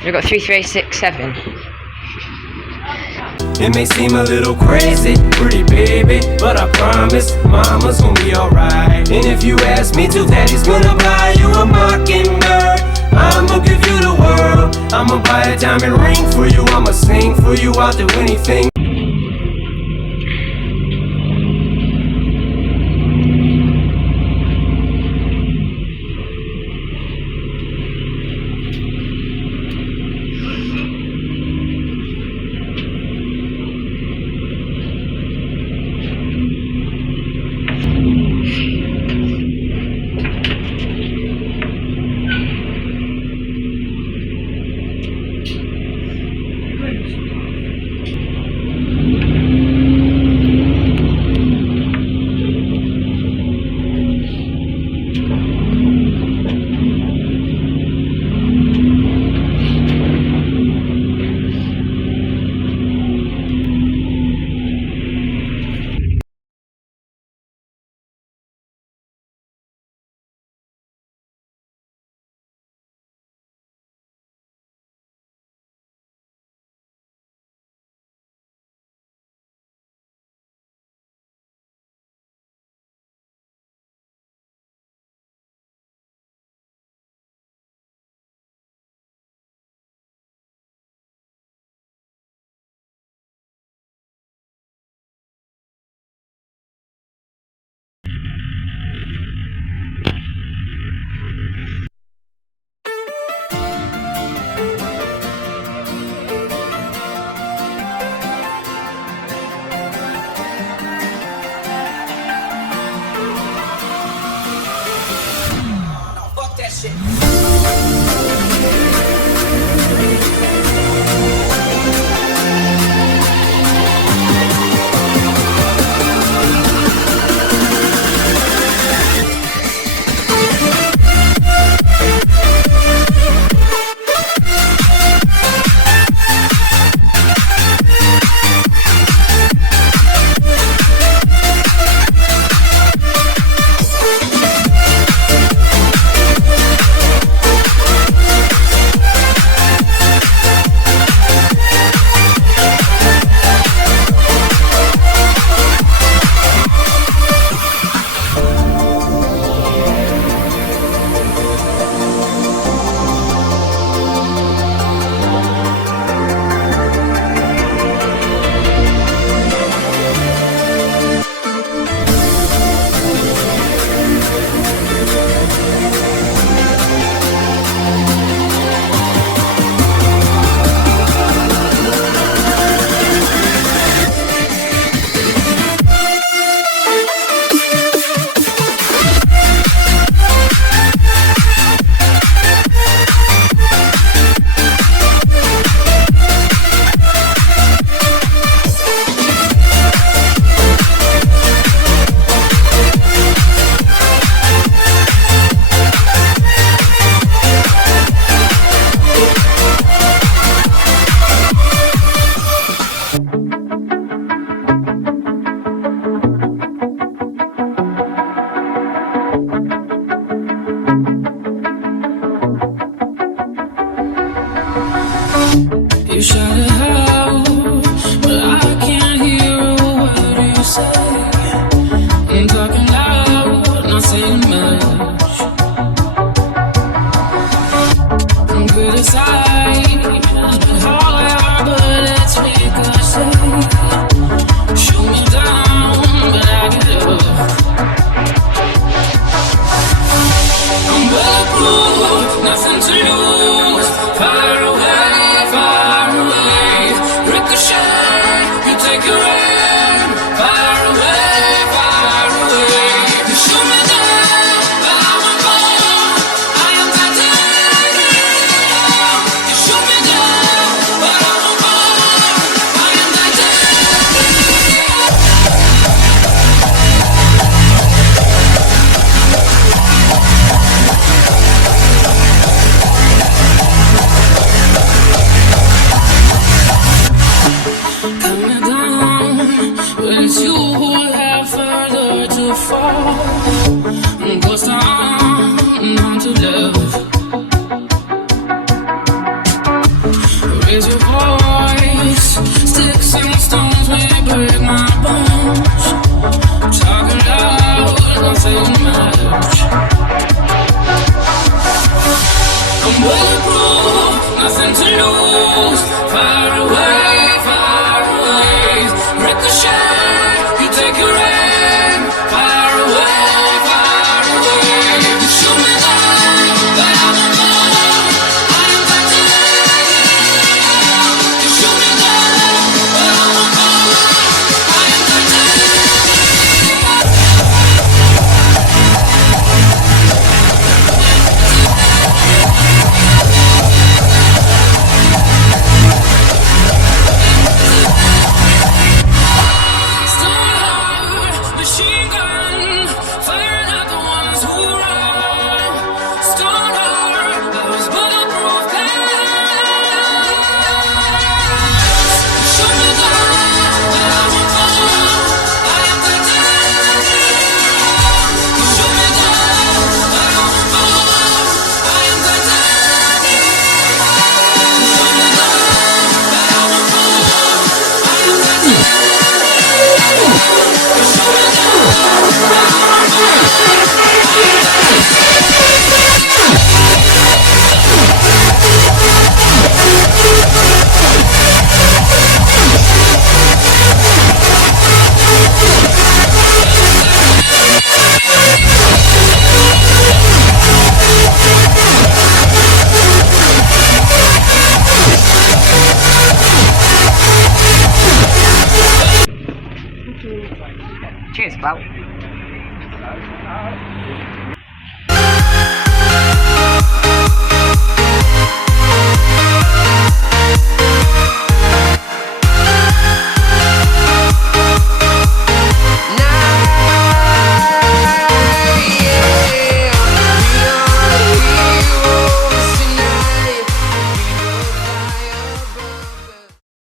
I've got 3367. It may seem a little crazy, pretty baby, but I promise mama's gonna be alright. And if you ask me to, daddy's gonna buy you a mockingbird. I'ma give you the world, I'ma buy a diamond ring for you, I'ma sing for you, I'll do anything. You shout it out, but I can't hear a word you say. I'm talking loud, not saying much. I'm criticized, however, let's make a save. Shoot me down, but I get up. I'm bulletproof, nothing to lose. Fire away, fire away. Ricochet, you take your aim. Fire away, fire away. You shoot me down, but I won't fall. I am titanium. You shoot me raise your voice. Sticks and stones may break my bones. Talking loud, nothing much. I'm bulletproof, nothing to lose. Far away, ricochet. You take your aim. Far away. You shoot me down, but I won't fall. I am titanium. You shoot me down, but I won't fall. I am machine gun, firing at the ones who run. Stone heart, those bulletproof glass. Shoot me down, but I won't fall. I am titanium. You shoot me down, but I won't fall. I am titanium. You shoot me down, but I won't fall. I am titanium. You shoot me down, but I won't fall. Cheers, pal.